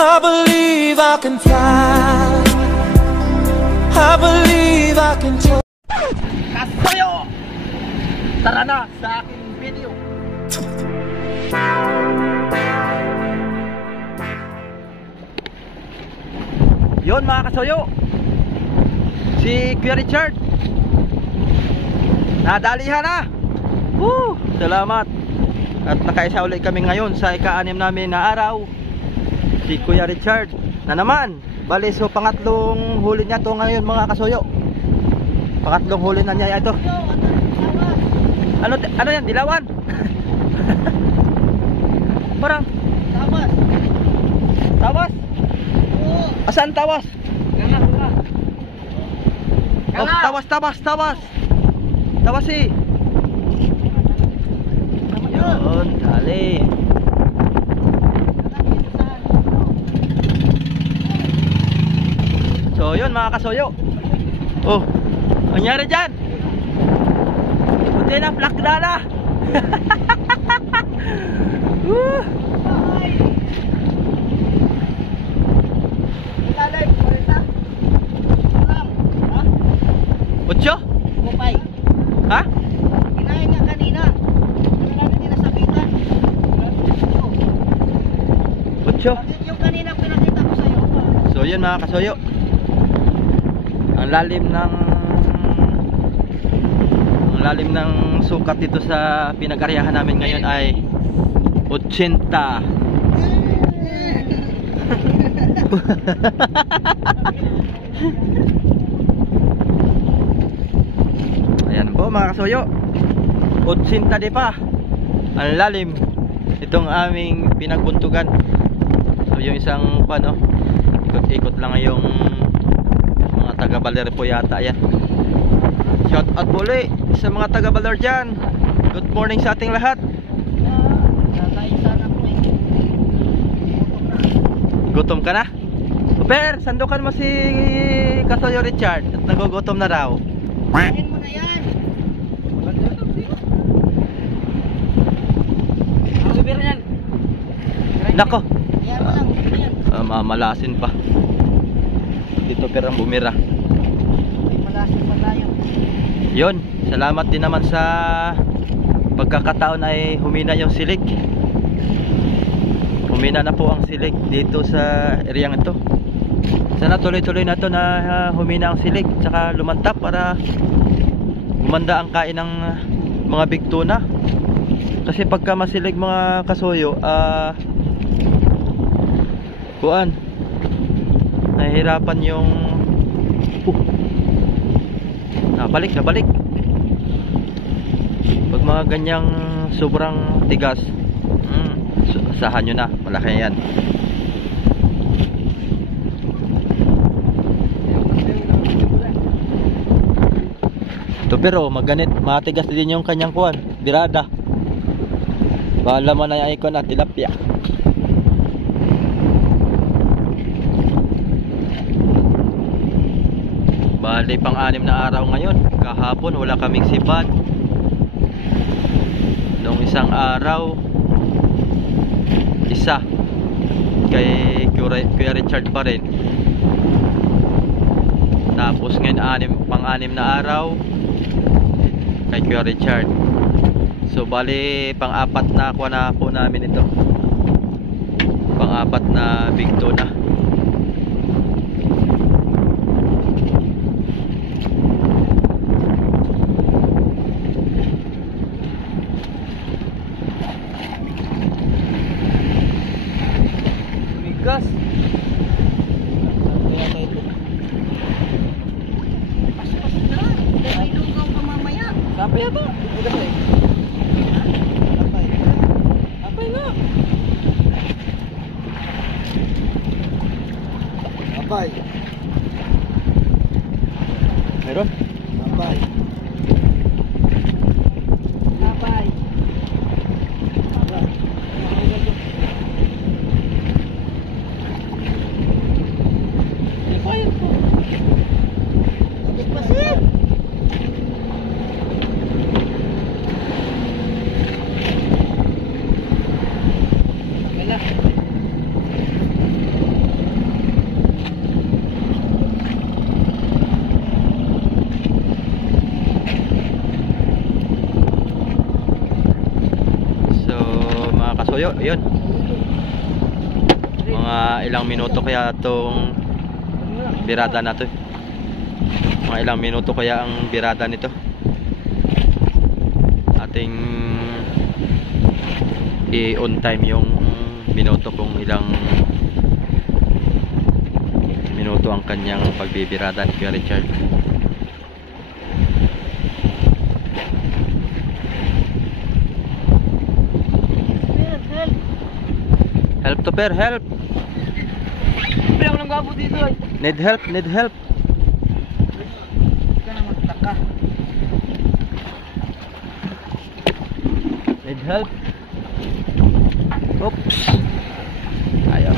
I believe I can fly. I believe I can fly. Kasoyo! Tara na sa aking video. Yon mga kasoyo, si Kuya Richard nadalihan na. Salamat. At nakaisa ulit kami ngayon sa ika-6 namin na araw. Si Kuya Richard na naman. Bali, so pangatlong huli niya to ngayon mga kasoyo. Pangatlong huli na niya ito. Ano yan? Dilawan? Parang tawas. Tawas? Asan tawas? Oh, tawas. Tawas eh. Yun, dali. So yun mga kasoyo. Oh, nangyari dyan? Buti na, plak na. Otso? Kupay. Ha? Kinain niya kanina. Hindi nasabitan. Otso? Yung kanina pinakita ko sa'yo. So yun mga kasoyo. Ang lalim ng sukat dito sa pinag-aryahan namin ngayon ay 80. Ayan po mga kasoyo, 80 di pa ang lalim itong aming pinagbuntugan. So yung isang paano, ikot-ikot lang yung mga taga-Baler po yata. Ayan, shout out muli sa mga taga-Baler dyan. Good morning sa ating lahat. Gutom ka na? Per, sandukan mo si Kasoyo Richard at nagugutom na raw. Kain mo na yan. Nako, Yan mo lang. mamalasin pa. Dito perang bumira. Malasin pa tayo. Yun, salamat din naman sa pagkakataon ay humina yung silig. Humina na po ang silig dito sa areang ito. Sana tuloy-tuloy na to na humina ang silig, tsaka lumantap para gumanda ang kain ng mga big tuna. Kasi pagka masilig mga kasoyo, nahihirapan yung nabalik. Pag mga ganyang sobrang tigas, asahan nyo na, malaki yan. Ito pero maganit, matigas din yung kanyang kuwan, birada. Bahala mo na yung icon at tilapia. Bali pang 6 na araw ngayon. Kahapon wala kaming sipad. Nung isang araw, isa kay Kuya Richard pa rin. Tapos ngayon pang 6 na araw kay Kuya Richard. So bali pang-4 na kuha na po namin ito. Pang-4 na big tuna. Migas. Pas-pas na. May lugaw pa mamaya. Kapay ba? Migas eh. Kapay na. Kapay. Meron? Kapay. Kapay. Bayad po. Pasit. kasuyo, yun. Mga ilang minuto kaya itong birada na to. Mga ilang minuto kaya ang birada nito. Ating i-on time yung minuto kung ilang minuto ang kanyang pagbibirada ni Kuya Richard. Help to pair, help. Siyempre ako nang gabo dito ay. Need help, need help. Hindi ka na magtaka. Need help. Oops. Ayaw.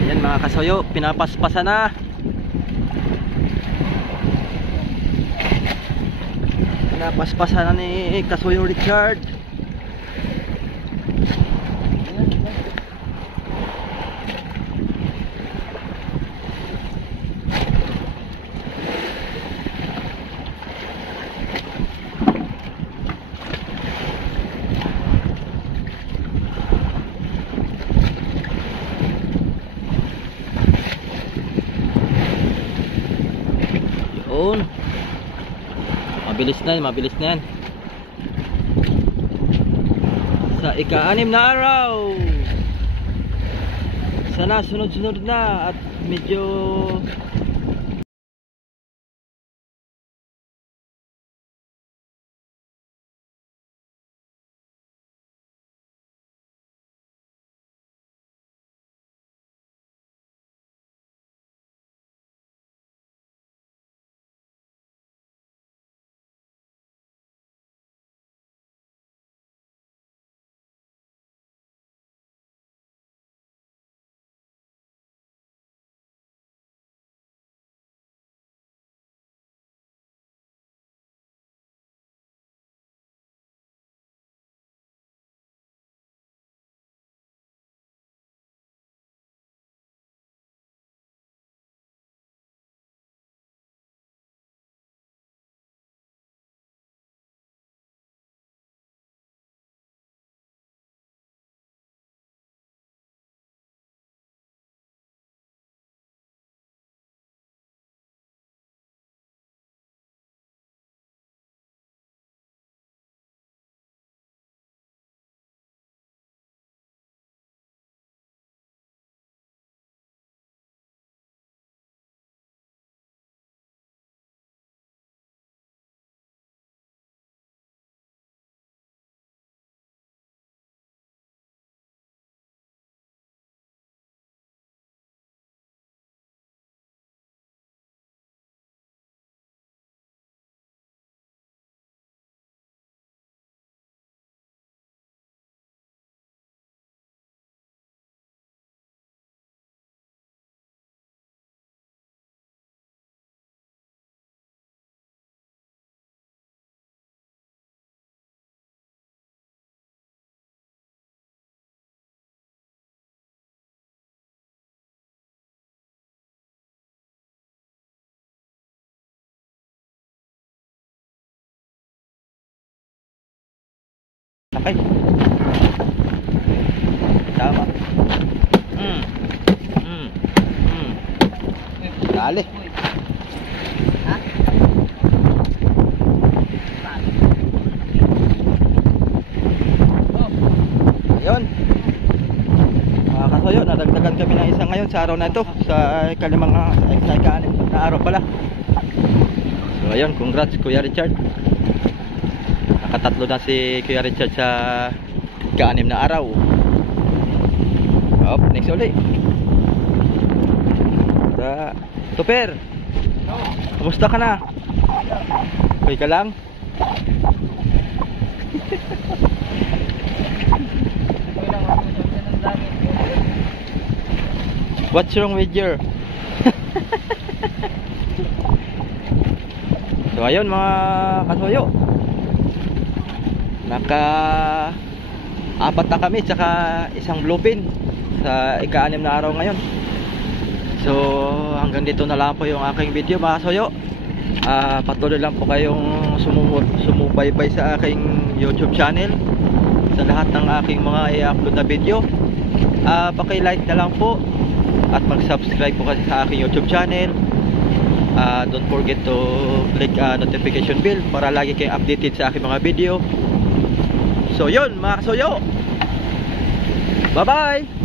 Ayan mga kasuyo, pinapaspasan na. Pinapaspasan na ni Kasuyo Richard. Yun. Mabilis na yan, mabilis na yan. Sa ika-6 na araw. Sana sunod-sunod na at medyo sakay. Tama. Dali. Ha? Ayun. Mga kasuyo, nadagdagan kami ng isa ngayon sa araw na ito. Sa ika-5 na araw pala. So ayun, congrats Kuya Richard. Nakatatlo na si Kuya Richard sa ika-6 na araw. Hop, next ulit. Sa Tuper. Kumusta ka na? Okay ka lang? What's wrong with your? So ayun mga kasuyo, 4 na kami tsaka isang bluefin sa ika-6 na araw ngayon. So hanggang dito na lang po yung aking video mga kasuyo. Patuloy lang po kayong sumubaybay sa aking YouTube channel, sa lahat ng aking mga i-upload na video. Paki-like na lang po at mag-subscribe po kasi sa aking YouTube channel. Don't forget to click notification bell para lagi kayong updated sa aking mga video. So yun mga kasuyo, bye bye.